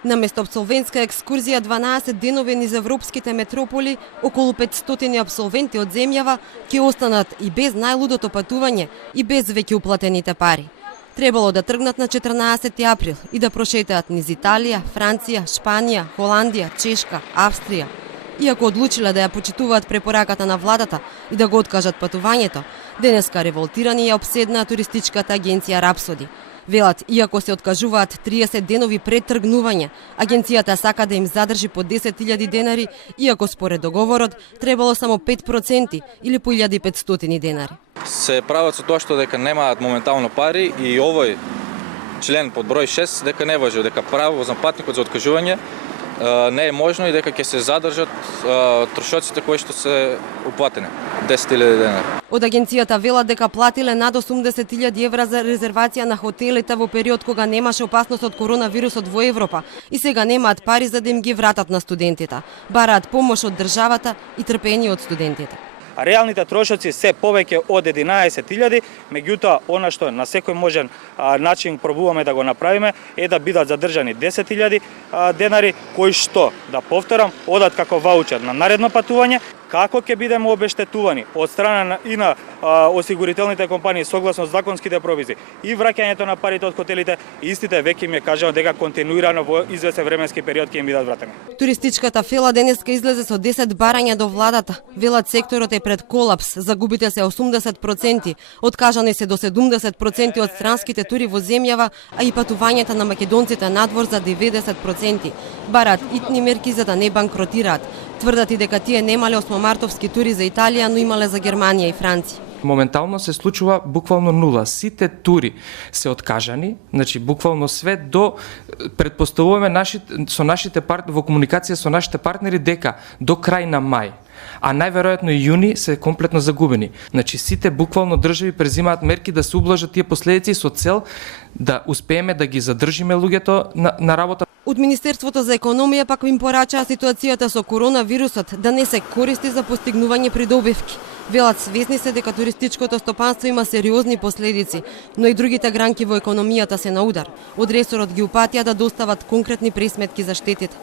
Наместо абсолвентска екскурзија 12 денови низ европските метрополи, околу 500 абсолвенти од земјава ќе останат и без најлудото патување и без веќе уплатените пари. Требало да тргнат на 14 април и да прошетаат низ Италија, Франција, Шпанија, Холандија, Чешка, Австрија. Иако одлучиле да ја почитуваат препораката на владата и да го откажат патувањето, денеска револтирани ја обседнаа туристичката агенција Рапсоди. Велат, иако се откажуваат 30 денови пред тргнување, агенцијата сака да им задржи по 10.000 денари, иако според договорот требало само 5% или по 1.500 денари. Се прават со тоа што дека немаат моментално пари и овој член под број 6 дека не важи, дека право за патникот за откажување не е можно и дека ќе се задржат трошоците кои што се уплатени, 10.000 денари. Од агенцијата велат дека платиле над 80.000 евра за резервација на хотелите во период кога немаше опасност од коронавирусот во Европа и сега немаат пари за да им ги вратат на студентите. Бараат помош од државата и трпение од студентите. Реалните трошоци се повеќе од 11.000, меѓутоа она што на секој можен начин пробуваме да го направиме е да бидат задржани 10.000 денари, кои што, да повторам, одат како ваучер на наредно патување. Како ќе бидеме обештетувани од страна и на осигурителните компании согласно законските провизии и враќањето на парите од хотелите, истите веќе им е кажано дека континуирано во известен временски период ќе им бидат вратени. Туристичката фела денеска излезе со 10 барања до владата. Велат секторот е пред колапс, загубите се 80%, откажани се до 70% од странските тури во земјава, а и патувањата на македонците надвор за 90%. Бараат итни мерки за да не банкротираат. Тврдат и дека тие немале осмомартовски тури за Италија, но имале за Германија и Франција. Моментално се случува буквално нула. Сите тури се откажани, значи буквално све до претпоставуваме во комуникација со нашите партнери дека до крај на мај, а најверојатно и јуни се комплетно загубени. Значи сите буквално држави презимаат мерки да се ублажат тие последици со цел да успееме да ги задржиме луѓето на работа. Од Министерството за економија пак им порачаа ситуацијата со коронавирусот да не се користи за постигнување придобивки. Велат свесни се дека туристичкото стопанство има сериозни последици, но и другите гранки во економијата се на удар. Од ресорот ги упатија да достават конкретни пресметки за штетите.